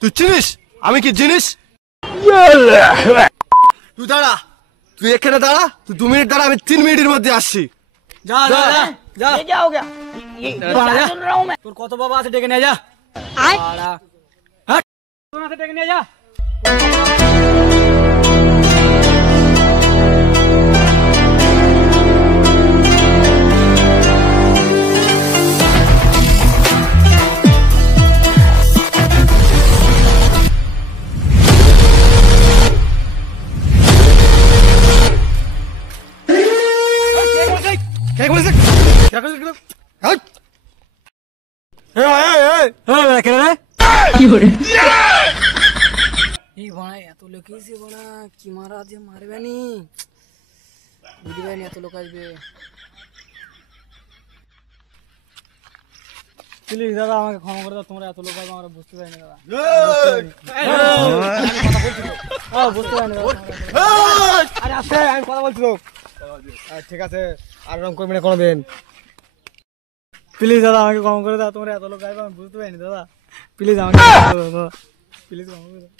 তুই চিনিস আমি কি জিনিস? তুই দাঁড়া, তুই এখানে দাঁড়া, তুই 2 মিনিট দাঁড়া, আমি 3 মিনিটের মধ্যে আসছি। যা যা যা, ये क्या हो गया? क्या सुन रहा हूँ मैं? তোর কত বাবা আছে ডেকে নিয়ে যা। তোর আছে ডেকে নিয়ে যা। এত লোক এসে কি মারা যে মারবে নি, বুঝবে নি এত লোক আসবে। প্লিজ দাদা আমাকে ক্ষমা করে দাও, তোমরা এত লোক আসবে আমরা বুঝতে পারিনি দাদা। বুঝতে পারিনি দাদা। আরে আসে, আমি কথা বলছি তো। ঠিক আছে, আর রকম করবি না কোনোদিন। প্লিজ দাদা আমাকে ক্ষমা করে দাও, তোমরা এত লোক আসবে আমি বুঝতে পারিনি দাদা। প্লিজ আমাকে ক্ষমা করে দাও, প্লিজ ক্ষমা করে দাও।